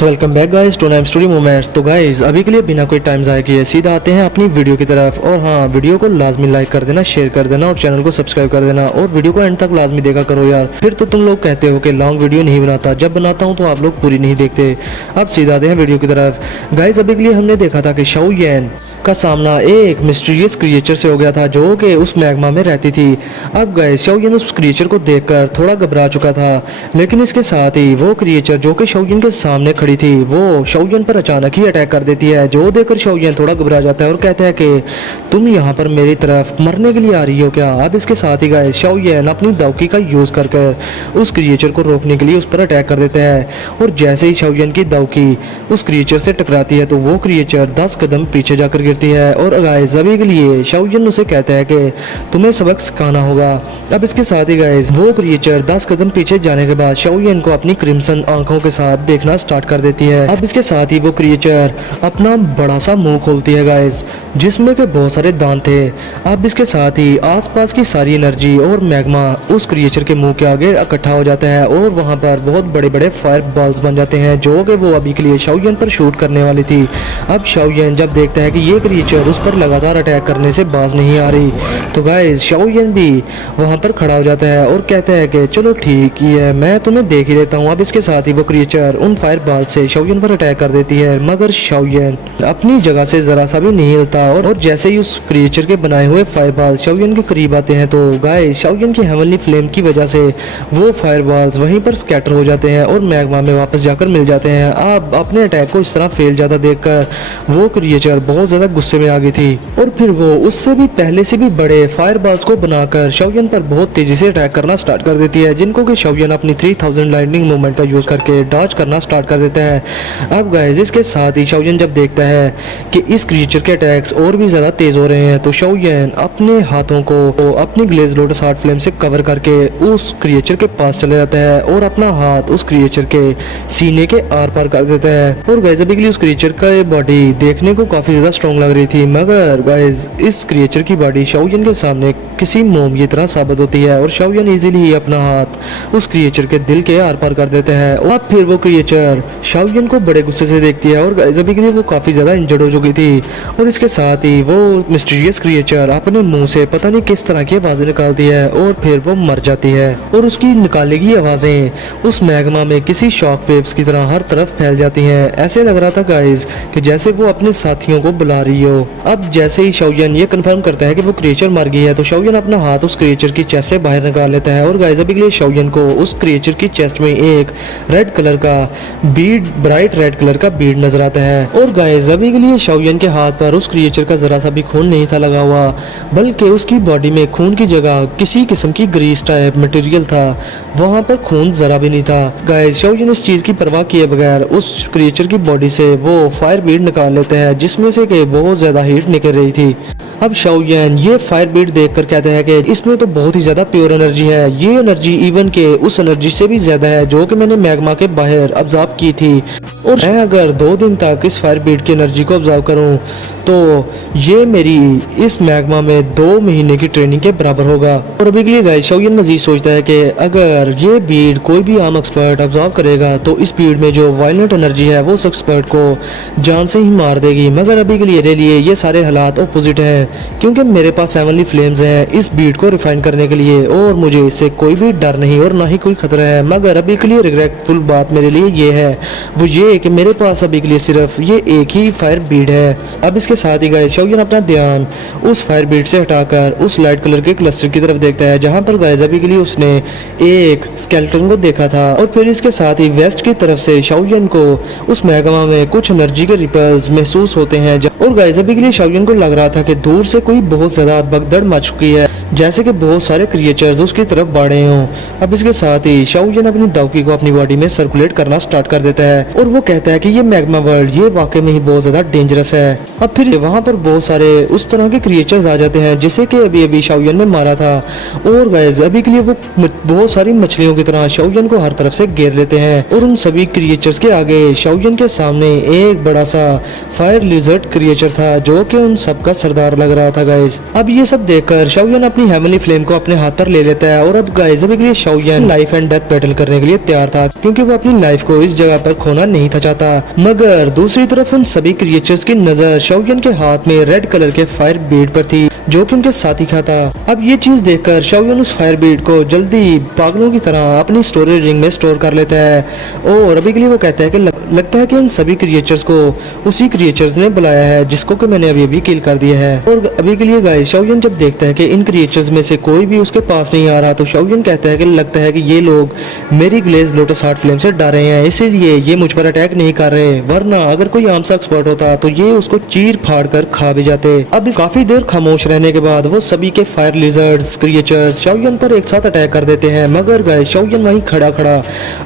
So welcome back guys to Naim story moments. तो guys अभी के लिए बिना कोई टाइम ज़ाया किए सीधा आते हैं अपनी वीडियो की तरफ। और हाँ, वीडियो को लाजमी लाइक कर देना, शेयर कर देना और चैनल को सब्सक्राइब कर देना और वीडियो को एंड तक लाजमी देखा करो यार। फिर तो तुम लोग कहते हो कि लॉन्ग वीडियो नहीं बनाता, जब बनाता हूँ तो आप लोग पूरी नहीं देखते। अब सीधा आते हैं वीडियो की तरफ। गाइस अभी के लिए हमने देखा था कि शाओ येन का सामना एक मिस्टीरियस क्रिएचर से हो गया था जो कि उस मैग्मा में रहती थी। अब गाइस शाओ येन उस क्रिएचर को देखकर थोड़ा घबरा चुका था, लेकिन इसके साथ ही वो क्रिएचर जो कि शाओ येन के सामने खड़ी थी वो शाओ येन पर अचानक ही अटैक कर देती है, जो देखकर शाओ येन थोड़ा घबरा जाता है और कहता है कि तुम यहाँ पर मेरी तरफ मरने के लिए आ रही हो क्या। अब इसके साथ ही गाइस शाओ येन अपनी दावकी का यूज़ कर उस क्रिएचर को रोकने के लिए उस पर अटैक कर देता है। और जैसे ही शाओ येन की दावकी उस क्रिएचर से टकराती है तो वो क्रिएचर 10 कदम पीछे जाकर गिरती है। और गाइस अभी के लिए शाओ येन उसे कहता है कि तुम्हें सबक सिखाना होगा। अब इसके साथ ही गाइस वो क्रिएचर 10 कदम पीछे जाने के बाद शाओ येन को अपनी क्रिम्सन आंखों के साथ देखना स्टार्ट कर देती है। अब इसके साथ ही वो क्रिएचर अपना बड़ा सा मुंह खोलती है गाइस, जिसमें के बहुत सारे दांत थे। अब इसके साथ ही आसपास की सारी एनर्जी और मैग्मा उस क्रिएचर के मुंह के आगे इकट्ठा हो जाता है और वहां पर बहुत बड़े बड़े फायर बॉल्स बन जाते हैं जो कि वो अभी के लिए शाओ येन पर शूट करने वाली थी। अब शाओ येन जब देखता है कि ये क्रिएचर उस पर लगातार अटैक करने से बाज नहीं आ रही तो गाइस शाओ येन भी वहां पर खड़ा हो जाता है और कहता है कि चलो ठीक ही है, मैं तुम्हें देख ही लेता हूँ। अब इसके साथ ही वो क्रिएचर उन फायर बॉल से शाओ येन पर अटैक कर देती है, मगर शाओ येन अपनी जगह से जरा सा भी नहीं हिलता। और जैसे ही उस क्रिएचर के बनाए हुए फायर बॉल शाओ येन के करीब आते हैं तो गाइस शाओ येन की हेवनली फ्लेम की वजह से वो फायर बॉल्स वहीं पर स्कैटर हो जाते हैं और मैग्मा में वापस जाकर मिल जाते हैं। अब अपने अटैक को इस तरह फेल जाता देखकर वो क्रिएचर बहुत ज्यादा गुस्से में आ गई थी और फिर वो उससे भी पहले से भी बड़े फायर बॉल्स को बनाकर शाओ येन पर बहुत तेजी से अटैक करना स्टार्ट कर देती है, जिनको कि शाओ येन अपनी 3000 लाइटनिंग मूवमेंट का यूज करके डॉज करना स्टार्ट कर देता है। अब गाइस इसके साथ ही शाओ येन जब देखता है कि इस क्रिएचर के अटैक्स और भी ज्यादा तेज हो रहे हैं तो शाओ येन अपने हाथों को अपनी ग्लेज लोटस हार्ट फ्लेम से कवर करके उस क्रिएचर के पास चले जाता है और अपना हाथ उस क्रिएचर के सीने के आर पार कर देता है। और गाइस अभी के लिए उस क्रिएचर का बॉडी देखने को काफी ज्यादा स्ट्रॉन्ग लग रही थी, मगर गाइस इस क्रिएचर की बॉडी शाओ येन के सामने किसी मोम की तरह साबित होती है और शाओ येन इजीली अपना हाथ उस क्रिएचर के दिल के आर पार कर देते हैं। और फिर वो क्रिएचर शाओ येन को बड़े गुस्से से देखती है और गाइस अभी के लिए वो काफी ज्यादा इंजर्ड हो चुकी थी और इसके साथ ही वो मिस्टीरियस क्रिएचर अपने मुंह से पता नहीं किस तरह की आवाजें निकालती है और फिर वो मर जाती है और उसकी निकालेगी आवाजें उस मैग्मा में किसी शॉक वेव्स की तरह हर तरफ फैल जाती हैं। ऐसे लग रहा था गाइस कि जैसे वो अपने साथियों को बुला रही हो। अब जैसे ही शाओ येन ये कंफर्म करता है कि वो क्रिएचर मर गई है तो शाओ येन अपना हाथ उस क्रिएचर की चेस्ट से बाहर निकाल लेता है और गाइस अभी के लिए शाओ येन को उस क्रिएचर की चेस्ट में एक रेड कलर का बीड, ब्राइट रेड कलर का बीड नजर आता है। और गाइस अभी के लिए शाओ येन के हाथ पर उस क्रिएचर का जरा सा भी खून नहीं था लगा हुआ, बल्कि उसकी बॉडी में खून की जगह किसी किस्म की ग्रीस टाइप मटेरियल था, वहां पर खून जरा भी नहीं था। गाइस शाओ येन इस चीज की परवाह किए बगैर उस क्रिएचर की बॉडी से वो फायर बीड निकाल लेते हैं जिसमें से कि बहुत ज्यादा हीट निकल रही थी। अब शाओ येन ये फायर बीड देखकर कहता है कि इसमें तो बहुत ही ज्यादा प्योर एनर्जी है, ये एनर्जी इवन के उस एनर्जी से भी ज्यादा है जो कि मैंने मैग्मा के बाहर ऑब्जर्व की थी और मैं अगर 2 दिन तक इस फायर बीड की एनर्जी को ऑब्जर्व करूं तो ये मेरी इस मैग्मा में 2 महीने की ट्रेनिंग के बराबर होगा। और अभी के लिए गाइस शाओ येन मजीद सोचता है कि अगर ये बीड कोई भी आम एक्सपर्ट ऑब्जर्व करेगा तो इस बीड में जो वायलेंट एनर्जी है वो उस एक्सपर्ट को जान से ही मार देगी, मगर अभी के लिए ये सारे हालात अपोजिट है क्योंकि मेरे पास हेवनली फ्लेम्स हैं इस बीड को रिफाइन करने के लिए और मुझे इससे कोई भी डर नहीं और ना ही कोई खतरा है। मगर अभी के लिए रिग्रेटफुल बात मेरे लिए ये है वो ये कि मेरे पास अभी के लिए सिर्फ ये एक ही फायर बीड है। अब इसके साथ ही गाइस शाओ येन अपना ध्यान उस फायर बीड से हटाकर उस लाइट कलर के क्लस्टर की तरफ देखता है जहां पर गाइस अभी के लिए उसने एक स्केलेटन को देखा था। और फिर इसके साथ ही वेस्ट की तरफ से शाओ येन को उस मैग्मा में कुछ एनर्जी के रिपल्स महसूस होते हैं और गाइस अभी के लिए शाओ येन को लग रहा था कि दूर से कोई बहुत ज्यादा भगदड़ मच चुकी है, जैसे कि बहुत सारे क्रिएचर्स उसकी तरफ बढ़ रहे हों। अब इसके साथ ही शाओ येन अपनी दावकी को अपनी बॉडी में सर्कुलेट करना स्टार्ट कर देता है और वो कहता है कि ये मैग्मा वर्ल्ड ये वाकई में ही बहुत ज्यादा डेंजरस है। अब फिर वहां पर बहुत सारे उस तरह के क्रिएचर्स आ जाते हैं जिसे कि अभी शाओ येन ने मारा था और गाइस अभी के लिए वो बहुत सारी मछलियों की तरह शाओ येन को हर तरफ से घेर लेते हैं और उन सभी क्रिएचर्स के आगे शाओ येन के सामने एक बड़ा सा फायर लिजर्ड क्रिएचर था जो कि उन सबका सरदार लग रहा था गाइस। अब ये सब देखकर शाओ येन अपनी अपनी हेवनली फ्लेम को अपने हाथ पर ले लेता है। और अब गाइस अभी के लिए Shaoyan life and death battle करने के लिए तैयार था, क्योंकि वो अपनी लाइफ को इस जगह पर खोना नहीं था चाहता। मगर दूसरी तरफ उन सभी क्रिएचर्स की नजर शाओयन के हाथ में रेड कलर के फायर बीड पर थी, जो कि उनके साथी का था। अब ये चीज देखकर शाओयन उस फायर बीड को जल्दी पागलों की तरह अपनी स्टोरेज रिंग में स्टोर कर लेता है। और अभी के लिए वो कहता है कि लगता है कि इन सभी क्रिएचर्स को उसी क्रिएचर्स ने बुलाया है जिसको कि मैंने अभी अभी किल कर दिया है। और अभी के लिए गाइस शाओयन जब देखता है कि इन क्रिएचर्स में से कोई भी उसके पास नहीं आ रहा, तो शाओयन कहता है कि लगता है कि ये लोग मेरी ग्लेज लोटस हार्ट फ्लेम से डर रहे हैं, इसीलिए ये मुझ पर अटैक नहीं कर रहे, वरना अगर कोई आम सा एक्सपर्ट होता तो ये उसको चीर फाड़ कर खा भी जाते। अब इस काफी देर खामोश रहने के बाद वो सभी के फायर लिजर्ड्स क्रिएचर्स शाओयन पर एक साथ अटैक कर देते हैं। मगर गाइस शाओयन वहीं खड़ा खड़ा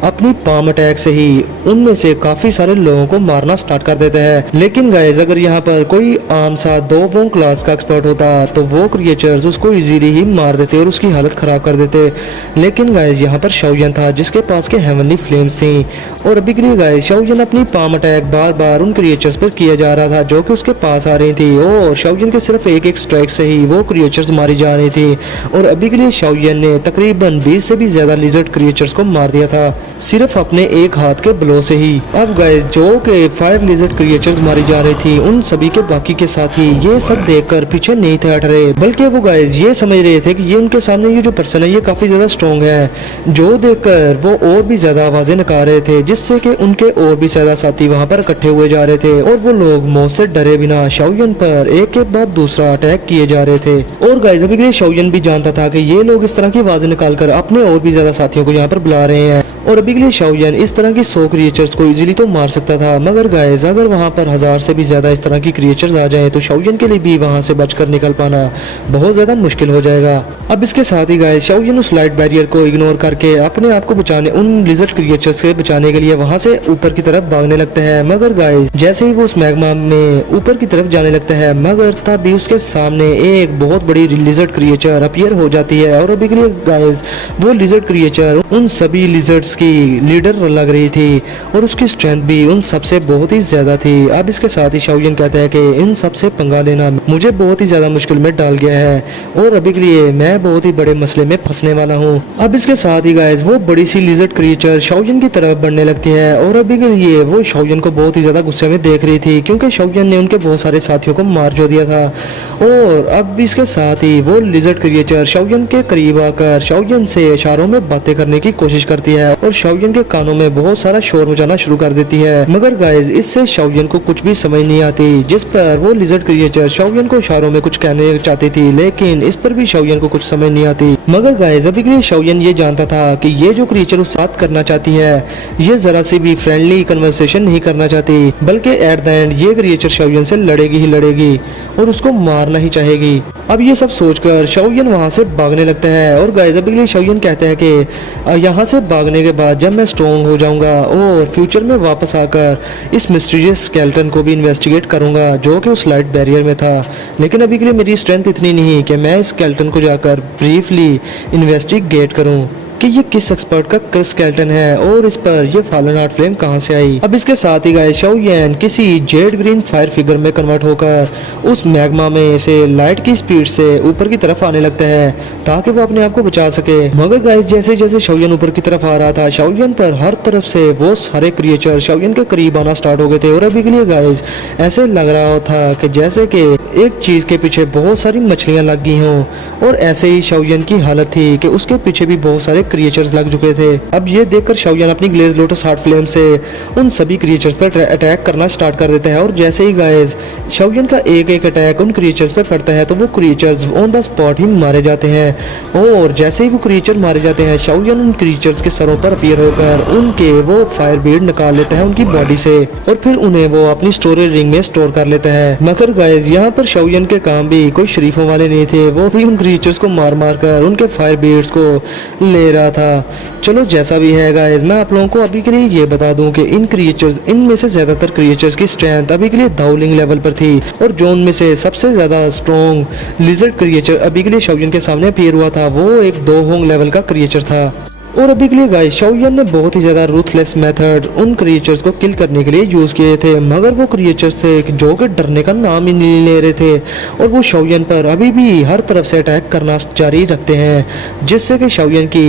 अपनी पाम अटैक से ही उनमें से काफी सारे लोगों को मारना स्टार्ट कर देते हैं। लेकिन गाइस अगर यहाँ पर कोई आम सा 2 वोंग क्लास का एक्सपर्ट होता तो वो क्रिएचर्स उसको इजीली ही मार देते और उसकी हालत खराब कर देते। लेकिन गाइस यहाँ पर शाओयन था जिसके पास के हेवनली फ्लेम्स थी। और अभी के लिए गाइस शाओयन अपनी पाम अटैक बार बार उन क्रिएचर्स पर किया जा रहा था जो कि उसके पास आ रही थी, और शाओयन के सिर्फ एक स्ट्राइक से ही वो क्रिएचर्स मारी जा रही थी। और अभी के लिए शाओयन ने तकरीबन 20 से भी ज्यादा लिजर्ड क्रिएचर्स को मार दिया था सिर्फ अपने एक हाथ के ब्लो से ही। अब गाइस जो के फायर लिजर्ड क्रिएचर्स मारी जा रही थी उन सभी के बाकी के साथी ये सब देखकर पीछे नहीं थे हट रहे, बल्कि वो गाइस ये समझ रहे थे कि ये उनके सामने ये जो पर्सन है ये काफी ज्यादा स्ट्रॉन्ग है, जो देखकर वो और भी ज्यादा आवाजें निकाल रहे थे, जिससे कि उनके और भी ज्यादा साथी वहां पर इकट्ठे हुए जा रहे थे। और वो लोग मौत से डरे बिना शाओयन पर एक के बाद दूसरा अटैक किए जा रहे थे। और गाइस अभी के लिए शाओयन भी जानता था कि ये लोग इस तरह की आवाजें निकालकर अपने और भी ज्यादा साथियों को यहाँ पर बुला रहे हैं। और अभी के लिए शाओयन इस तरह की 100 क्रिएचर्स को इजीली तो मार सकता था, मगर गाइस अगर वहां पर 1000 से भी ज्यादा इस तरह की क्रिएचर्स आ जाएं तो शाओयन के लिए भी वहां से बचकर निकल पाना बहुत ज्यादा मुश्किल हो जाएगा। अब इसके साथ ही गाइस शाओयन उस लाइट बैरियर को इग्नोर करके अपने आप को बचाने, उन लिजर्ड क्रिएचर्स से बचाने के लिए वहां से ऊपर की तरफ भागने लगता है। मगर गाइस जैसे ही वो उस मैग्मा में ऊपर की तरफ जाने लगता है, मगर तभी उसके सामने एक बहुत बड़ी लिजर्ड क्रिएचर अपीयर हो जाती है। और अभी के लिए गाइस वो लिजर्ड क्रिएचर उन सभी लिजर्ड्स की लीडर लग रही थी और उसकी स्ट्रेंथ भी उन सबसे बहुत ही ज्यादा थी। अब इसके साथ ही शाओयन कहता है कि इन सबसे पंगा लेना मुझे बहुत ही ज्यादा मुश्किल में डाल गया है और अभी के लिए मैं बहुत ही बड़े मसले में फंसने वाला हूँ। अब इसके साथ ही गाइस वो बड़ी सी लिजर्ड क्रिएचर शाओयन की तरफ बढ़ने लगती है और अभी के लिए वो शाओयन को बहुत ही ज्यादा गुस्से में देख रही थी, क्योंकि शाओयन ने उनके बहुत सारे साथियों को मार जो दिया था। और अब इसके साथ ही वो लिजर्ड क्रिएचर शाओयन के करीब आकर शाओयन से इशारों में बातें करने की कोशिश करती है और शाओयन के कानों में बहुत सारा शोर मचाना शुरू कर देती है। मगर गाइस इससे शाओयन को कुछ भी समझ नहीं आती, जिस पर वो लिजर्ड क्रिएचर शाओयन को इशारों में कुछ कहने चाहती थी, लेकिन इस पर भी शाओयन को कुछ समझ नहीं आती। मगर गाइस अभी के लिए शाओयन ये जानता था कि ये जो क्रिएचर उस साथ करना चाहती है ये जरा सी भी फ्रेंडली कन्वर्सेशन नहीं करना चाहती, बल्कि एट द एंड ये क्रिएचर शाओयन से लड़ेगी ही लड़ेगी और उसको मारना ही चाहेगी। अब ये सब सोचकर शाओयन वहां से भागने लगता है और गाइस अभी के लिए शाओयन कहता है कि यहाँ से भागने के बाद जब मैं स्ट्रॉन्ग हो जाऊंगा और फ्यूचर में वापस आकर इस मिस्टीरियस स्केलेटन को भी इन्वेस्टिगेट करूंगा जो कि उस लाइट बैरियर में था, लेकिन अभी के लिए मेरी स्ट्रेंथ इतनी नहीं कि मैं इस स्केलेटन को जाकर ब्रीफली इन्वेस्टिगेट करूं कि ये किस एक्सपर्ट का स्केलेटन है और इस पर ये फॉलन हार्ट फ्लेम कहां से आई। अब इसके साथ ही गाइस शाओयन किसी जेड ग्रीन फायर फिगर में कन्वर्ट होकर उस मैग्मा में से लाइट की स्पीड से ऊपर की तरफ आने लगता है ताकि वो अपने आप को बचा सके। मगर गाइस जैसे जैसे शाओयन ऊपर की तरफ आ रहा था, शाओयन पर हर तरफ से वो सारे क्रिएचर शाओयन के करीब आना स्टार्ट हो गए थे और अभी के लिए गाइस ऐसे लग रहा था कि जैसे कि एक चीज के पीछे बहुत सारी मछलियां लग गई हों। और ऐसे ही शाओयन की हालत थी कि उसके पीछे भी बहुत सारे क्रिएचर्स लग चुके थे। अब ये देखकर शाओयन अपनी ग्लेज लोटस हार्ट फ्लेम से उन सभी क्रिएचर्स पर अटैक करना स्टार्ट कर देता है और जैसे ही गाइस शाओयन का एक एक अटैक उन क्रिएचर्स पर पड़ता है तो वो क्रिएचर्स ऑन द स्पॉट ही मारे जाते हैं। और जैसे ही वो क्रिएचर मारे जाते हैं शाओयन उन क्रिएचर्स के सरों पर अपीयर होकर उनके वो फायर बीड निकाल लेता है उनकी बॉडी से और फिर उन्हें वो अपनी स्टोरेज रिंग में स्टोर कर लेता है। मगर गाइस यहाँ पर शाओयन के काम भी कोई शरीफों वाले नहीं थे, वो भी उन क्रिएचर्स को मार मार कर उनके फायर बीड्स को ले रहा था। चलो जैसा भी है गाइस मैं आप लोगों को अभी के लिए ये बता दूं कि इन क्रिएचर्स, इनमें से ज्यादातर क्रिएचर्स की स्ट्रेंथ अभी के लिए दाउलिंग लेवल पर थी और जो उनमें से सबसे ज्यादा स्ट्रॉन्ग लिजर्ड क्रिएचर अभी के लिए शाओयन के सामने अपीयर हुआ था वो एक 2 होंग लेवल का क्रिएचर था। और अभी के लिए गाइस शाओयन ने बहुत ही ज़्यादा रूथलेस मेथड उन क्रिएचर्स को किल करने के लिए यूज़ किए थे, मगर वो क्रिएचर्स थे जो कि डरने का नाम ही नहीं ले रहे थे और वो शाओयन पर अभी भी हर तरफ से अटैक करना जारी रखते हैं, जिससे कि शाओयन की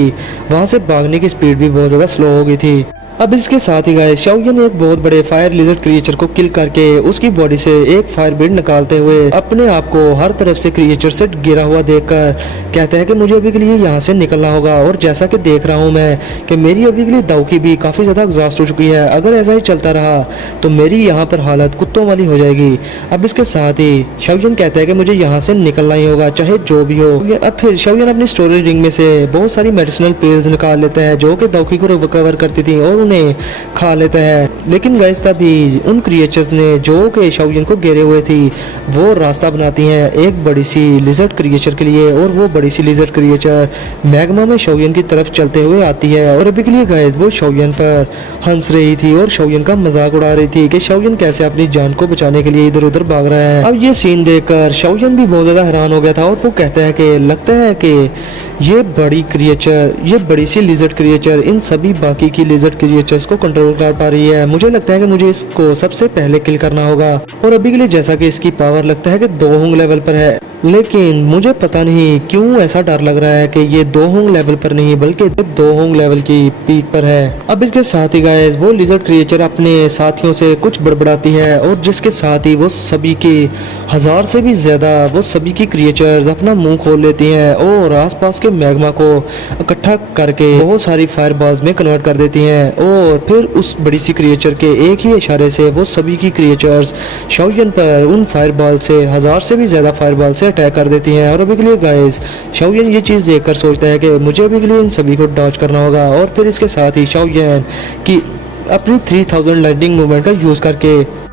वहाँ से भागने की स्पीड भी बहुत ज़्यादा स्लो हो गई थी। अब इसके साथ ही गाइस शाओयन एक बहुत बड़े फायर लिजर्ड क्रिएचर को किल करके उसकी बॉडी से एक फायर ब्लेड निकालते हुए अपने आप को हर तरफ से क्रिएचर से गिरा हुआ देखकर कहते हैं कि मुझे अभी के लिए यहाँ से निकलना होगा। और जैसा कि देख रहा हूँ मैं कि मेरी अभी के लिए दाउकी भी काफ़ी ज़्यादा एग्जॉस्ट हो चुकी है, अगर ऐसा ही चलता रहा तो मेरी यहाँ पर हालत कुत्तों वाली हो जाएगी। अब इसके साथ ही शाओयन कहता है कि मुझे यहाँ से निकलना ही होगा चाहे जो भी हो। अब फिर शाओयन अपनी स्टोरेज रिंग में से बहुत सारी मेडिसिनल पिल्स निकाल लेता है जो कि दाउकी को रिकवर करती थी और उन्हें खा लेता है। लेकिन गाइस तभी उन क्रिएचर्स ने जो कि शाओयन को घेरे हुए थी वो रास्ता बनाती हैं एक बड़ी सी लिजर्ड क्रिएचर के लिए, और वो बड़ी सी लिजर्ड क्रिएचर मैग्मा में शाओयन की तरफ चलते हुए आती है। और अभी के लिए गाइस वो शाओयन पर हंस रही थी और शाओयन का मजाक उड़ा रही थी कि शाओयन कैसे अपनी जान को बचाने के लिए इधर उधर भाग रहा है। अब ये सीन देखकर शाओयन भी बहुत ज़्यादा हैरान हो गया था और वो कहता है कि लगता है कि ये बड़ी क्रिएचर, ये बड़ी सी लिजर्ड क्रिएचर इन सभी बाकी की लिजर्ड क्रिएचर्स को कंट्रोल कर पा रही है। मुझे लगता है कि मुझे इसको सबसे पहले किल करना होगा। और अभी के लिए जैसा कि इसकी पावर लगता है कि 2 होंग लेवल पर है, लेकिन मुझे पता नहीं क्यों ऐसा डर लग रहा है कि ये 2 होंग लेवल पर नहीं बल्कि 2 होंग लेवल की पीक पर है। अब इसके साथ ही गाइस वो लिजर्ड क्रिएचर अपने साथियों से कुछ बड़बड़ाती है और जिसके साथ ही वो सभी के 1000 से भी ज्यादा वो सभी की क्रिएचर्स अपना मुंह खोल लेती हैं और आसपास के मैग्मा को इकट्ठा करके बहुत सारी फायर बॉल्स में कन्वर्ट कर देती हैं। और फिर उस बड़ी सी क्रिएचर के एक ही इशारे से वो सभी की क्रिएचर्स शाओयन पर उन फायर बॉल से 1000 से भी ज्यादा फायर बॉल से अटैक कर देती हैं। और अभी के लिए गाइस शाओयन ये चीज़ देखकर सोचता है कि मुझे अभी के लिए इन सभी को डॉज करना होगा। और फिर इसके साथ ही शाओयन की अपनी 3000 लाइटनिंग मूवमेंट का यूज़ करके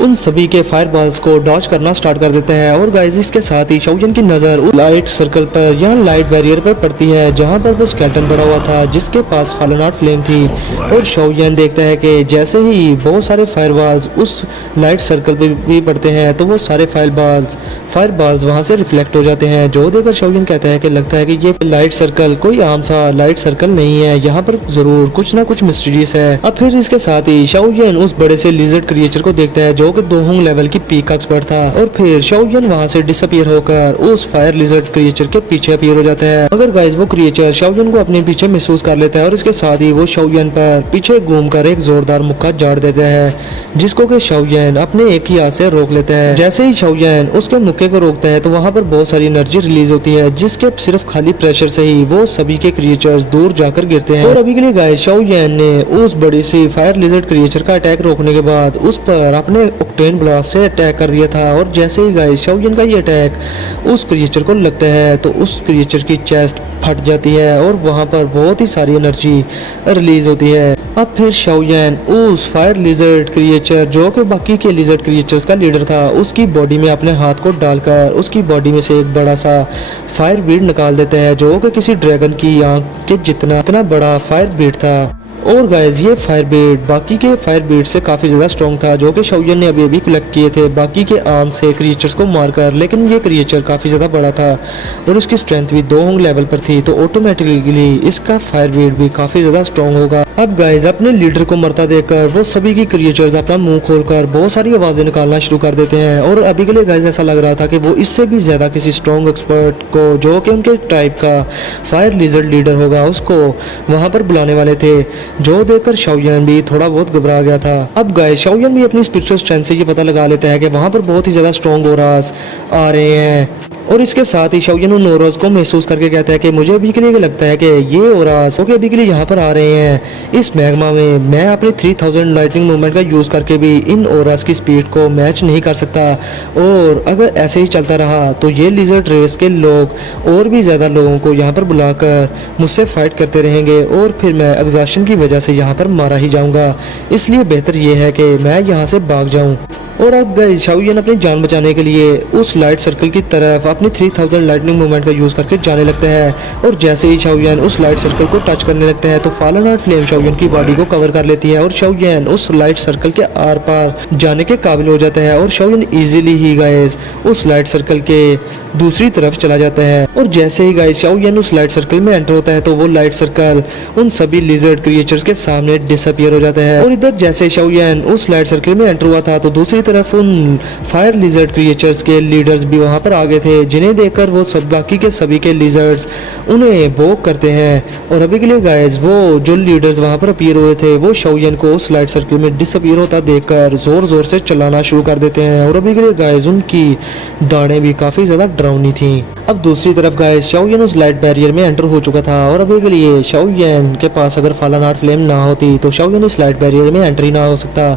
उन सभी के फायर बॉल्स को डॉज करना स्टार्ट कर देते हैं। और गाइस इसके साथ ही शाओयन की नज़र उस लाइट सर्कल पर या लाइट बैरियर पर पड़ती है जहां पर वो स्केलेटन पड़ा हुआ था जिसके पास फॉलन आउट फ्लेम थी। और शाओयन देखता है कि जैसे ही बहुत सारे फायर बॉल्स उस लाइट सर्कल पर भी पड़ते हैं तो वो सारे फायर बॉल्स वहां से रिफ्लेक्ट हो जाते हैं, जो देखकर शाओयन कहता है कि लगता है कि ये लाइट सर्कल कोई आम सा लाइट सर्कल नहीं है, यहाँ पर जरूर कुछ ना कुछ मिस्टीरियस है। अब फिर इसके साथ ही शाओयन उस बड़े से लिजर्ड क्रिएचर को देखता है जो कि 2 होंग लेवल की पीक का एक्सपर्ट था। और फिर शाओयन वहां से डिसअपीयर होकर उस फायर लिजर्ड क्रिएचर के पीछे अपीयर हो जाता है। मगर गाइस वो क्रिएचर शाओयन को अपने पीछे महसूस कर लेता है और इसके साथ ही वो शाओयन पर पीछे घूमकर एक जोरदार मुक्का झाड़ देता है जिसको कि शाओयन अपने एक ही हाथ से रोक लेता है। जैसे ही शाओयन उसके मुक्के को रोकता है तो वहां पर बहुत सारी एनर्जी रिलीज होती है जिसके सिर्फ खाली प्रेशर से ही वो सभी के क्रिएचर्स दूर जाकर गिरते हैं। और अभी के लिए गाइस शाओयन ने उस बड़ी सी फायर लिजर्ड क्रिएचर का अटैक रोकने के बाद उस पर अपने ऑक्टेन ब्लास्ट से अटैक कर दिया था। और जैसे ही गाइस शाओयन का ये अटैक उस क्रिएचर को लगता है तो उस क्रिएचर की चेस्ट फट जाती है और वहां पर बहुत ही सारी एनर्जी रिलीज होती है। अब फिर शाओयन उस फायर लिजर्ड क्रिएचर जो कि बाकी के लिजर्ड क्रिएचर्स का लीडर था उसकी बॉडी में अपने हाथ को डालकर उसकी बॉडी में से एक बड़ा सा फायर बीड निकाल देता है जो कि किसी ड्रैगन की आंख के जितना बड़ा फायर बीड था। और गाइस ये फायर बीड बाकी के फायर बीड से काफ़ी ज़्यादा स्ट्रॉन्ग था जो कि शाओयन ने अभी कलेक्ट किए थे बाकी के आर्म से क्रिएचर्स को मारकर, लेकिन ये क्रिएचर काफ़ी ज़्यादा बड़ा था और उसकी स्ट्रेंथ भी 2 होंग लेवल पर थी तो ऑटोमेटिकली इसका फायर बीड भी काफ़ी ज़्यादा स्ट्रॉन्ग होगा। अब गाइस अपने लीडर को मरता देखकर वो सभी की क्रिएचर्स अपना मुंह खोलकर बहुत सारी आवाज़ें निकालना शुरू कर देते हैं। और अभी के लिए गाइस ऐसा लग रहा था कि वो इससे भी ज़्यादा किसी स्ट्रॉन्ग एक्सपर्ट को जो कि उनके ट्राइब का फायर लिजर्ड लीडर होगा उसको वहाँ पर बुलाने वाले थे, जो देखकर शाओयन भी थोड़ा बहुत घबरा गया था। अब गाइस शाओयन भी अपनी स्पिरिचुअल स्ट्रेंथ से ये पता लगा लेता है कि वहाँ पर बहुत ही ज़्यादा स्ट्रॉन्ग ऑरास आ रहे हैं। और इसके साथ ही शाओयन उन ऑरास को महसूस करके कहता है कि मुझे अभी के लिए लगता है कि ये ऑरास अभी के लिए यहाँ पर आ रहे हैं इस मैग्मा में। मैं अपनी 3000 लाइटनिंग मूवमेंट का यूज़ करके भी इन ऑरास की स्पीड को मैच नहीं कर सकता और अगर ऐसे ही चलता रहा तो ये लिजर्ड रेस के लोग और भी ज़्यादा लोगों को यहाँ पर बुलाकर मुझसे फाइट करते रहेंगे और फिर मैं एग्जॉस्शन की वजह से यहाँ पर मारा ही जाऊँगा। इसलिए बेहतर ये है कि मैं यहाँ से भाग जाऊँ। और अब गाइस शाओयन अपनी जान बचाने के लिए उस लाइट सर्कल की तरफ अपनी 3000 लाइटनिंग मूवमेंट का यूज़ करके जाने लगता है। और जैसे ही शाओयन उस लाइट सर्कल को टच करने लगता है तो फॉलन आउट फ्लेम शाओयन की बॉडी को कवर कर लेती है और शाओयन उस लाइट सर्कल के आर पार जाने के काबिल हो जाता है। और शाओयन इजीली ही गाइस उस लाइट सर्कल के दूसरी तरफ चला जाता है। और जैसे ही गाइस शाओयन उस लाइट सर्कल में एंटर होता है तो वो लाइट सर्कल उन सभी लिजर्ड क्रिएचर्स के सामने डिसअपियर हो जाता है। और इधर जैसे शाओयन उस लाइट सर्कल में एंटर हुआ था तो दूसरी तरफ उन फायर लिजर्ड क्रिएचर्स के लीडर्स भी वहां पर आ गए थे, जिन्हें देखकर वो सब बाकी के सभी के लिजर्ड्स उन्हें बोक करते हैं। और अभी के लिए गाइस वो जो लीडर्स वहां पर अपीयर हुए थे वो शाओयन को उस लाइट सर्कल में डिसअपियर होता देखकर जोर जोर से चिल्लाना शुरू कर देते हैं। और अभी के लिए गाइस उनकी दाढ़ें भी काफी ज्यादा डरावनी थी। अब दूसरी तरफ गाइस शाओयन उस लाइट बैरियर में एंटर हो चुका था और अभी के लिए शाओयन के पास अगर फालन आर्ट फ्लेम ना होती तो शाओयन इस लाइट बैरियर में एंट्री ना हो सकता।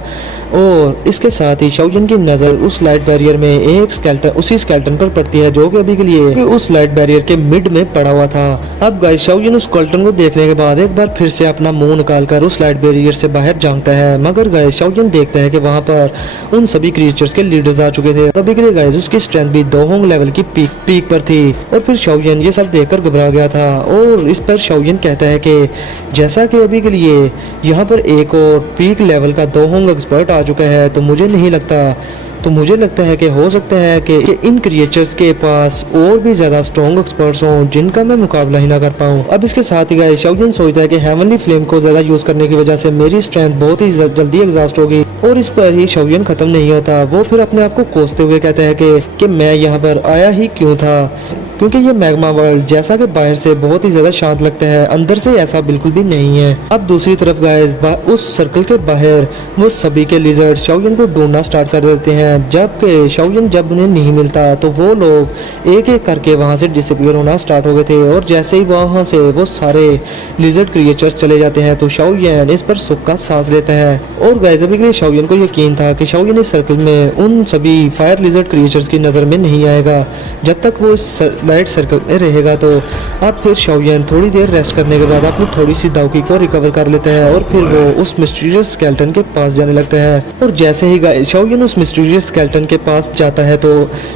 और इसके साथ ही शाओयन की नजर उस लाइट बैरियर में एक स्केलेटन उसी स्केलेटन पर पड़ती है जो कि अभी के लिए उस लाइट बैरियर के मिड में पड़ा हुआ था। अब गाइस शाओयन उस स्केलेटन को देखने के बाद एक बार फिर से अपना मुंह निकालकर उस लाइट बैरियर से बाहर झांकता है, मगर गाइस शाओयन देखता है कि वहां पर उन सभी क्रिएचर्स के लीडर्स आ चुके थे। अभी के लिए गाइस उसकी स्ट्रेंथ भी दोहोंग लेवल की पीक पर थी। और फिर शाओयन ये सब देखकर घबरा गया था। और इस पर शाओयन कहता है कि जैसा कि अभी के लिए यहाँ पर एक और पीक लेवल का दोहोंग एक्सपर्ट आ चुका है तो मुझे लगता है कि हो सकता है कि इन क्रिएचर्स के पास और भी ज्यादा स्ट्रॉन्ग एक्सपर्ट्स हों जिनका मैं मुकाबला ही ना कर पाऊँ। अब इसके साथ ही गाइस शाओयन सोचता है कि हेवनली फ्लेम को ज्यादा यूज करने की वजह से मेरी स्ट्रेंथ बहुत ही जल्दी एग्जॉस्ट होगी। और इस पर ही शाओयन खत्म नहीं होता। वो फिर अपने आप को कोसते हुए कहता है कि मैं यहाँ पर आया ही क्यों था, क्योंकि ये मैग्मा वर्ल्ड जैसा कि बाहर से बहुत ही ज्यादा शांत लगता है, अंदर से ऐसा बिल्कुल भी नहीं है। अब दूसरी तरफ गाइस उस सर्कल के बाहर वो सभी के लिजर्ड शाओयन को ढूंढना स्टार्ट कर देते हैं। जबकि शाओयन जब उन्हें नहीं मिलता तो वो लोग एक एक करके वहां से डिसअपियर होना स्टार्ट हो गए थे। और जैसे ही वहां से वो सारे लिजर्ड क्रिएचर्स चले जाते हैं तो शाओयन इस पर सुख का सांस लेता है। और गाइस अभी के लिए शाओयन को यकीन था कि शाओयन इस सर्कल में उन सभी फायर लिजर्ड क्रिएचर्स की नजर में नहीं आएगा जब तक वो इस लाइट सर्कल में रहेगा। तो अब फिर शाओयन थोड़ी देर रेस्ट करने के बाद अपनी थोड़ी सी दावकी को रिकवर कर लेता है और फिर वो उस मिस्टीरियस स्केलेटन के पास जाने लगता है। और जैसे ही शाओयन उस मिस्टीरियस स्केलेटन के पास जाता है तो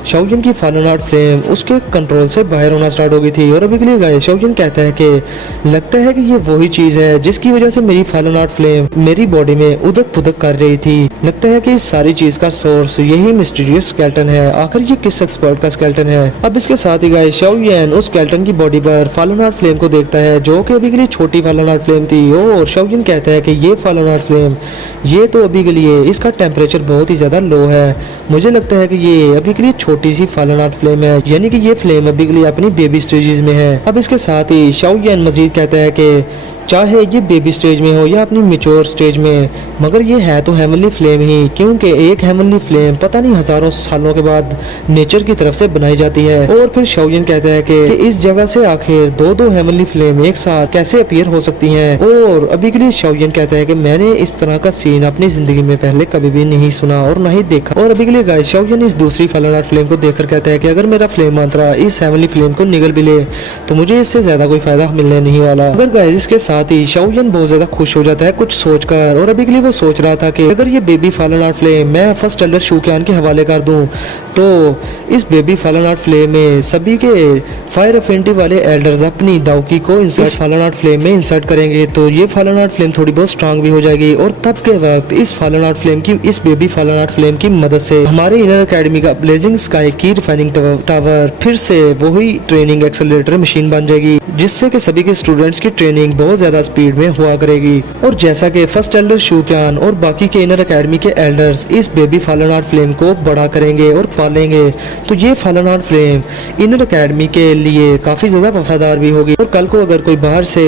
शाओयन की फालन आर्ट फ्लेम उसके कंट्रोल से बाहर होना स्टार्ट हो गई थी। और अभी के लिए गाइस शाओयन कहता है कि लगता है कि ये वही चीज है जिसकी वजह से मेरी फालन आर्ट फ्लेम मेरी बॉडी में उदक पुदक कर रही थी। लगता है कि इस सारी चीज का सोर्स यही मिस्टीरियस स्केलेटन है। आखिर ये किस एक्सपर्ट का स्केलेटन है। अब इसके साथ ही गाइस शाओयन उस स्केलेटन की बॉडी पर फालन आर्ट फ्लेम को देखता है जो कि अभी के लिए छोटी फालन आर्ट फ्लेम थी। और शाओयन कहता है कि ये फालन आर्ट फ्लेम ये तो अभी के लिए इसका टेम्परेचर बहुत ही ज्यादा लो है, मुझे लगता है कि ये अभी के लिए छोटी सी फालन आर्ट फ्लेम है, यानी कि ये फ्लेम अभी के लिए अपनी बेबी स्टेजेस में है। अब इसके साथ ही शाओयन मजीद कहता है कि चाहे ये बेबी स्टेज में हो या अपनी मेच्योर स्टेज में, मगर ये है तो हेवनली फ्लेम ही, क्योंकि एक हेवनली फ्लेम पता नहीं हजारों सालों के बाद नेचर की तरफ से बनाई जाती है। और फिर शाओयन कहता है कि इस जगह से आखिर दो हेवनली फ्लेम एक साथ कैसे अपीयर हो सकती हैं। और अभी के लिए शाओयन कहता है कि मैंने इस तरह का सीन अपनी जिंदगी में पहले कभी भी नहीं सुना और ना ही देखा। और अभी के लिए गाइस शाओयन इस दूसरी फालन आर्ट फ्लेम को देखकर कहता है कि अगर मेरा फ्लेम मंत्रा इस हेवनली फ्लेम को निगल भी ले तो मुझे इससे ज्यादा कोई फायदा मिलने नहीं वाला। अगर गाइस इसके साथ ही शाओयन बहुत ज्यादा खुश हो जाता है कुछ सोचकर। और अभी के लिए वो सोच रहा था कि अगर ये बेबी फालन आर्ट फ्लेम मैं फर्स्ट एल्डर शूक्यान के हवाले कर दूं तो इस बेबी फालन आर्ट फ्लेम में सभी के फायर अफिनिटी वाले एल्डर्स अपनी दावकी को इंसर्ट फालन आर्ट फ्लेम में इंसर्ट करेंगे तो ये फालन आर्ट फ्लेम थोड़ी बहुत स्ट्रांग भी हो जाएगी। और तब के वक्त इस फालन आर्ट फ्लेम की इस बेबी फालन आर्ट फ्लेम की मदद से हमारे इनर एकेडमी का ब्लेजिंग स्काई की रिफाइनिंग टावर फिर से वही ट्रेनिंग एक्सेलरेटर मशीन बन जाएगी, जिससे कि सभी के स्टूडेंट्स की ट्रेनिंग बहुत ज्यादा स्पीड में हुआ करेगी। और जैसा कि फर्स्ट एल्डर शूक्यान और बाकी के इनर एकेडमी के एल्डर्स इस बेबी फालन आर्ट फ्लेम को बड़ा करेंगे और पालेंगे तो ये फालन आर्ट फ्लेम इनर एकेडमी के लिए काफी ज्यादा वफादार भी होगी। और कल को अगर कोई बाहर से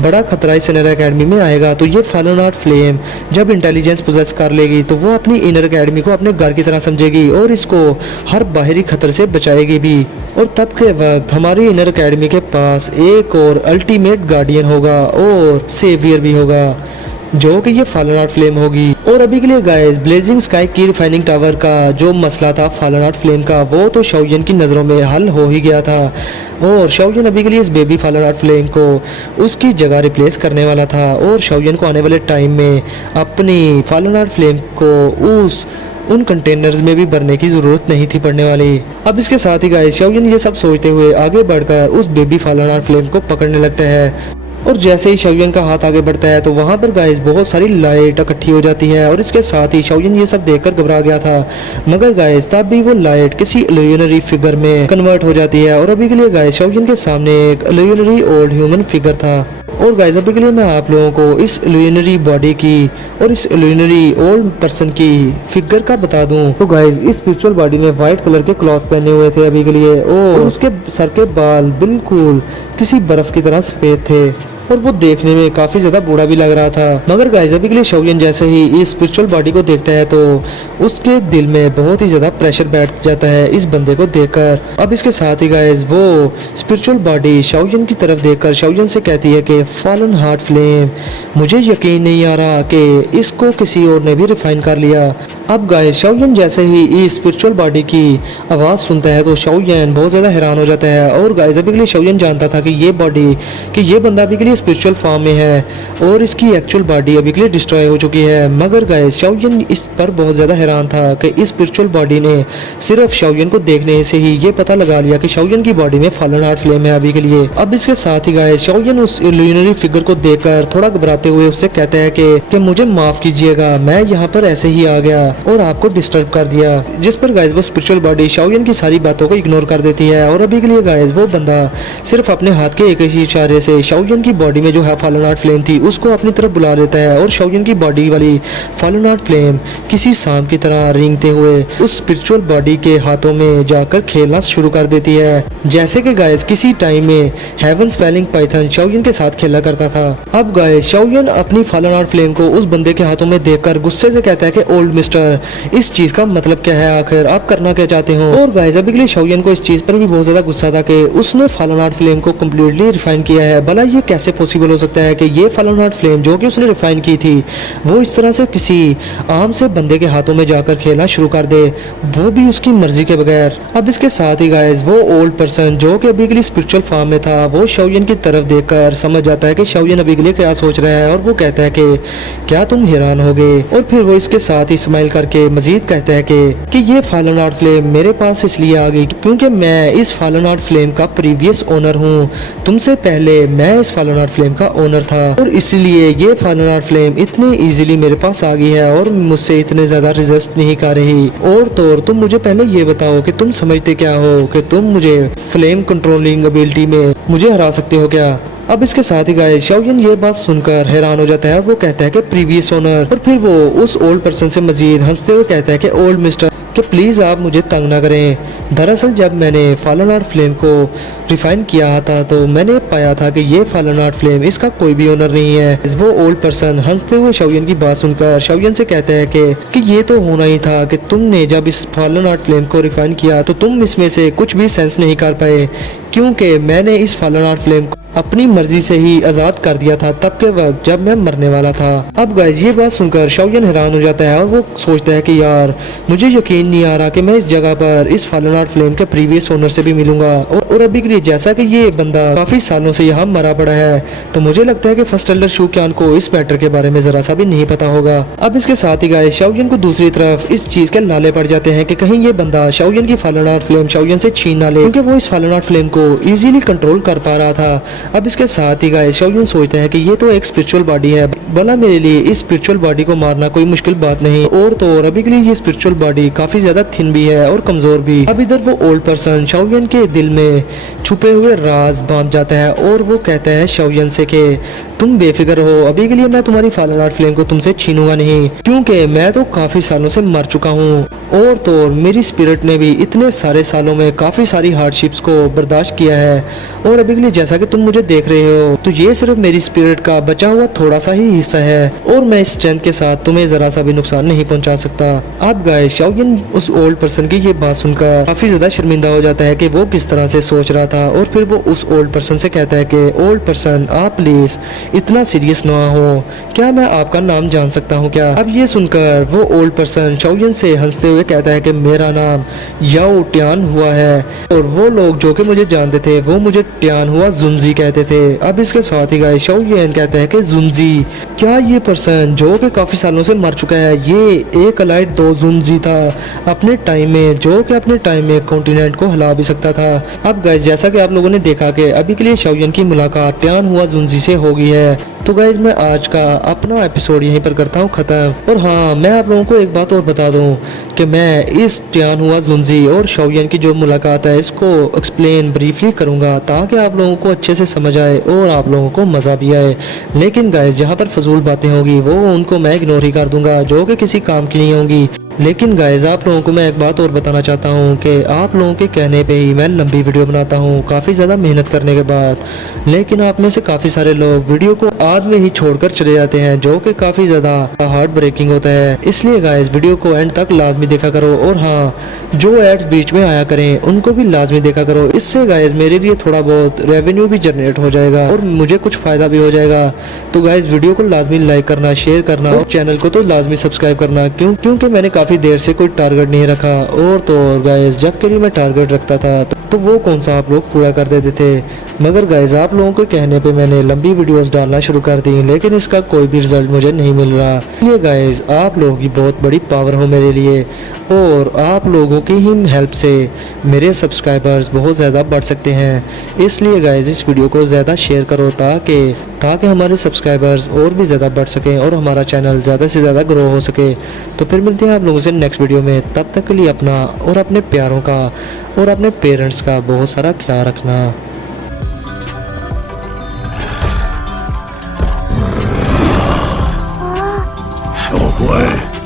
बड़ा खतरा इस इनर एकेडमी में आएगा तो ये फालन आर्ट फ्लेम जब इंटेलिजेंस पोजेस कर लेगी तो वो अपनी इनर एकेडमी को अपने घर की तरह समझेगी और इसको हर बाहरी खतरे से बचाएगी भी। और तब के वक्त हमारी इनर एकेडमी के पास एक और अल्टीमेट गार्डियन होगा और सेवियर भी होगा जो कि ये फालन आर्ट फ्लेम होगी। और अभी के लिए गाइस ब्लेजिंग स्काई की रिफाइनिंग टावर का जो मसला था फालन आर्ट फ्लेम का वो तो शाओयन की नज़रों में हल हो ही गया था। और शाओयन अभी के लिए इस बेबी फालन आर्ट फ्लेम को उसकी जगह रिप्लेस करने वाला था। और शाओयन को आने वाले टाइम में अपनी फालन आर्ट फ्लेम को उन कंटेनर्स में भी भरने की जरूरत नहीं थी पड़ने वाली। अब इसके साथ ही गाइस शाओयन ये सब सोचते हुए आगे बढ़कर उस बेबी फालन आर्ट फ्लेम को पकड़ने लगता है। और जैसे ही शाओयन का हाथ आगे बढ़ता है तो वहाँ पर गाइस बहुत सारी लाइट इकट्ठी हो जाती है और इसके साथ ही शाओयन ये सब देखकर घबरा गया था, मगर गाइस तब भी वो लाइट किसी इल्यूजनरी फिगर में कन्वर्ट हो जाती है और अभी के लिए गाइस शाओयन के सामने एक इल्यूजनरी ओल्ड ह्यूमन फिगर था। और गाइस अभी के लिए मैं आप लोगों को इस इल्यूजनरी बॉडी की और इस इल्यूजनरी ओल्ड पर्सन की फिगर का बता दूं तो गाइस इस स्पिरिचुअल बॉडी ने व्हाइट कलर के क्लॉथ पहने हुए थे अभी के लिए, और उसके सर के बाल बिल्कुल किसी बर्फ की तरह सफेद थे और वो देखने में काफी ज्यादा बूढ़ा भी लग रहा था। मगर गाइस अभी के लिए शाओयन जैसे ही इस स्पिरिचुअल बॉडी को देखता है तो उसके दिल में बहुत ही ज्यादा प्रेशर बैठ जाता है इस बंदे को देखकर। अब इसके साथ ही गाइस वो स्पिरिचुअल बॉडी शाओयन की तरफ देखकर शाओयन से कहती है कि फॉलन हार्ट फ्लेम, मुझे यकीन नहीं आ रहा कि इसको किसी और ने भी रिफाइन कर लिया। अब गाइस शाओयन जैसे ही इस स्पिरिचुअल बॉडी की आवाज़ सुनता है तो शाओयन बहुत ज़्यादा हैरान हो जाता है। और गाइस अभी के लिए शाओयन जानता था कि ये बंदा अभी के लिए स्पिरिचुअल फॉर्म में है और इसकी एक्चुअल बॉडी अभी के लिए डिस्ट्रॉय हो चुकी है। मगर गाइस शाओयन इस पर बहुत ज़्यादा हैरान था कि इस स्पिरिचुअल बॉडी ने सिर्फ शाओयन को देखने से ही ये पता लगा लिया कि शाओयन की बॉडी में फॉलन हार्ट फ्लेम है अभी के लिए। अब इसके साथ ही गाइस शाओयन उस इल्यूजनरी फिगर को देखकर थोड़ा घबराते हुए उससे कहता है कि मुझे माफ कीजिएगा, मैं यहाँ पर ऐसे ही आ गया और आपको डिस्टर्ब कर दिया। जिस पर गाइस वो स्पिरिचुअल बॉडी शाओयन की सारी बातों को इग्नोर कर देती है और अभी के लिए गाइस वो बंदा सिर्फ अपने हाथ के एक ही इशारे से शाओयन की बॉडी में जो है फॉलन हार्ट फ्लेम थी उसको अपनी तरफ बुला लेता है और शाओयन की बॉडी वाली फॉलन हार्ट फ्लेम किसी सांप की तरह रेंगते हुए उस स्पिरिचुअल बॉडी के हाथों में जाकर खेलना शुरू कर देती है, जैसे कि गाइस किसी टाइम में हेवन स्वेलिंग पाइथन शाओयन के साथ खेला करता था। अब गाइस शाओयन अपनी फॉलन हार्ट फ्लेम को उस बंदे के हाथों में देखकर गुस्से से कहता है कि ओल्ड मिस्टर, इस चीज का मतलब क्या है, आखिर आप करना क्या चाहते हो। और गाइस अभी के लिए शाओयन को इस चीज पर भी बहुत ज्यादा गुस्सा था कि उसने फॉलन हार्ट फ्लेम को कम्प्लीटली रिफाइन किया है। भला ये कैसे पॉसिबल हो सकता है कि ये फॉलन हार्ट फ्लेम जो कि उसने रिफाइन की थी वो इस तरह से किसी आम से बंदे के हाथों में जाकर खेलना शुरू कर दे, वो भी उसकी मर्जी के बगैर। अब इसके साथ ही गाइस वो ओल्ड पर्सन जो कि अभी के लिए स्पिरिचुअल फॉर्म में था वो शाओयन की तरफ देखकर समझ जाता है कि शाओयन अभी के लिए क्या सोच रहा है और वो कहता है कि क्या तुम हैरान हो गए। और फिर वो इसके साथ ही स्माइल करके मजीद कहता है कि ये फॉलन हार्ट फ्लेम मेरे पास इसलिए आ गई क्योंकि मैं इस फॉलन हार्ट फ्लेम का प्रीवियस ओनर हूँ, तुमसे पहले मैं इस फॉलन हार्ट फ्लेम का ओनर था और इसलिए ये फॉलन हार्ट फ्लेम इतनी इजीली मेरे पास आ गई है और मुझसे इतने ज्यादा रेजिस्ट नहीं कर रही। और तो तुम मुझे पहले ये बताओ कि तुम समझते क्या हो कि तुम मुझे फ्लेम कंट्रोलिंग एबिलिटी में मुझे हरा सकते हो क्या। अब इसके साथ ही गाइस शाओयन ये बात सुनकर हैरान हो जाता है, वो कहता है कि प्रीवियस ओनर। और फिर वो उस ओल्ड पर्सन से मजीद हंसते हुए कहता है कि ओल्ड मिस्टर कि प्लीज़ आप मुझे तंग ना करें। दरअसल जब मैंने फॉलन हार्ट फ्लेम को रिफाइन किया था तो मैंने पाया था कि ये फॉलन हार्ट फ्लेम इसका कोई भी ओनर नहीं है। वो ओल्ड पर्सन हंसते हुए शाओयन की बात सुनकर शाओयन से कहता है कि ये तो होना ही था कि तुमने जब इस फॉलन हार्ट फ्लेम को रिफाइन किया तो तुम इसमें से कुछ भी सेंस नहीं कर पाए क्योंकि मैंने इस फॉलन हार्ट फ्लेम को अपनी मर्जी से ही आजाद कर दिया था तब के वक्त जब मैं मरने वाला था। अब गाइस ये बात सुनकर शाओयन हैरान हो जाता है और वो सोचता है कि यार मुझे यकीन नहीं आ रहा कि मैं इस जगह पर इस फॉलन हार्ट फ्लेम के प्रीवियस ओनर से भी मिलूंगा। और अभी के लिए जैसा कि ये बंदा काफी सालों से यहाँ मरा पड़ा है तो मुझे लगता है कि फर्स्ट एल्डर शू क्यान को इस मैटर के बारे में जरा सा भी नहीं पता होगा। अब इसके साथ ही गाइस शाओयन को दूसरी तरफ इस चीज के लाले पड़ जाते हैं कि कहीं ये बंदा शाओयन की फॉलन हार्ट फ्लेम शाओयन से छीन ना ले क्योंकि वो इस फॉलन हार्ट फ्लेम को इजीली कंट्रोल कर पा रहा था। अब इसके साथ ही गाइस शाओयन सोचता है कि ये तो एक स्पिरिचुअल बॉडी है, भला मेरे लिए इस स्पिरिचुअल बॉडी को मारना कोई मुश्किल बात नहीं। और तो और अभी के लिए ये स्पिरिचुअल बॉडी काफी ज्यादा थिन भी है और कमजोर भी। अब इधर वो ओल्ड पर्सन शाओयन के दिल में छुपे हुए राज बांध जाता है और वो कहता है शाओयन से कि तुम बेफिक्र हो, अभी के लिए मैं तुम्हारी फॉलन हार्ट फ्लेम को तुमसे छीनूंगा नहीं क्योंकि मैं तो काफी सालों से मर चुका हूँ और तो और मेरी स्पिरिट ने भी इतने सारे सालों में काफी सारी हार्डशिप्स को बर्दाश्त किया है और अभी के लिए जैसा कि तुम मुझे देख रहे हो तो ये सिर्फ मेरी स्पिरिट का बचा हुआ थोड़ा सा ही हिस्सा है और मैं इस स्ट्रेंथ के साथ तुम्हें जरा सा भी नुकसान नहीं पहुंचा सकता। अब गाइस शाओयन उस ओल्ड पर्सन की ये बात सुनकर काफी ज्यादा शर्मिंदा हो जाता है कि वो किस तरह से सोच रहा था और फिर वो उस ओल्ड पर्सन से कहता है कि ओल्ड पर्सन आप प्लीज इतना सीरियस ना हो। क्या मैं आपका नाम जान सकता हूँ क्या? अब ये सुनकर वो ओल्ड पर्सन शाओयन से हंसते हुए कहता है कि मेरा नाम याओ टियान हुआ है और वो लोग जो कि मुझे जानते थे वो मुझे टियान हुआ जुनजी कहते थे। अब इसके साथ ही गाइस शाओयन कहता है कि जुनजी, क्या ये पर्सन जो कि काफ़ी सालों से मर चुका है ये एक अलाइट दो जुनजी था अपने टाइम में, जो कि अपने टाइम में कॉन्टिनेंट को हिला भी सकता था। अब गाइस जैसा कि आप लोगों ने देखा कि अभी के लिए शाओयन की मुलाकात टियान हुआ जुनजी से हो गई है। तो गाइज मैं आज का अपना एपिसोड यहीं पर करता हूँ ख़त्म। और हाँ, मैं आप लोगों को एक बात और बता दूँ कि मैं इस टियान हुआ जुनजी और शाओयन की जो मुलाकात है इसको एक्सप्लेन ब्रीफली करूँगा ताकि आप लोगों को अच्छे से समझ आए और आप लोगों को मज़ा भी आए। लेकिन गाइज जहाँ पर फजूल बातें होगी वो उनको मैं इग्नोर ही कर दूँगा जो कि किसी काम की नहीं होंगी। लेकिन गाइज आप लोगों को मैं एक बात और बताना चाहता हूँ कि आप लोगों के कहने पे ही मैं लंबी वीडियो बनाता हूँ काफ़ी ज़्यादा मेहनत करने के बाद। लेकिन आप में से काफ़ी सारे लोग वीडियो को बाद में ही छोड़कर चले जाते हैं जो कि काफ़ी ज़्यादा हार्ट ब्रेकिंग होता है। इसलिए गाइस वीडियो को एंड तक लाजमी देखा करो और हाँ, जो एड्स बीच में आया करें उनको भी लाजमी देखा करो। इससे गाइस मेरे लिए थोड़ा बहुत रेवेन्यू भी जनरेट हो जाएगा और मुझे कुछ फ़ायदा भी हो जाएगा। तो गाइस वीडियो को लाजमी लाइक करना, शेयर करना और चैनल को तो लाजमी सब्सक्राइब करना क्योंकि मैंने काफ़ी देर से कोई टारगेट नहीं रखा। और तो और गाइस जब के लिए मैं टारगेट रखता था तो वो कौन सा आप लोग पूरा कर देते थे। मगर गाइस आप लोगों के कहने पे मैंने लंबी वीडियोस डालना शुरू कर दी लेकिन इसका कोई भी रिजल्ट मुझे नहीं मिल रहा। इसलिए गाइस आप लोगों की बहुत बड़ी पावर हो मेरे लिए और आप लोगों की ही हेल्प से मेरे सब्सक्राइबर्स बहुत ज़्यादा बढ़ सकते हैं। इसलिए गाइस इस वीडियो को ज़्यादा शेयर करो ताकि हमारे सब्सक्राइबर्स और भी ज़्यादा बढ़ सकें और हमारा चैनल ज़्यादा से ज़्यादा ग्रो हो सके। तो फिर मिलते हैं आप लोगों से नेक्स्ट वीडियो में। तब तक के लिए अपना और अपने प्यारों का और अपने पेरेंट्स का बहुत सारा ख्याल रखना।小乖。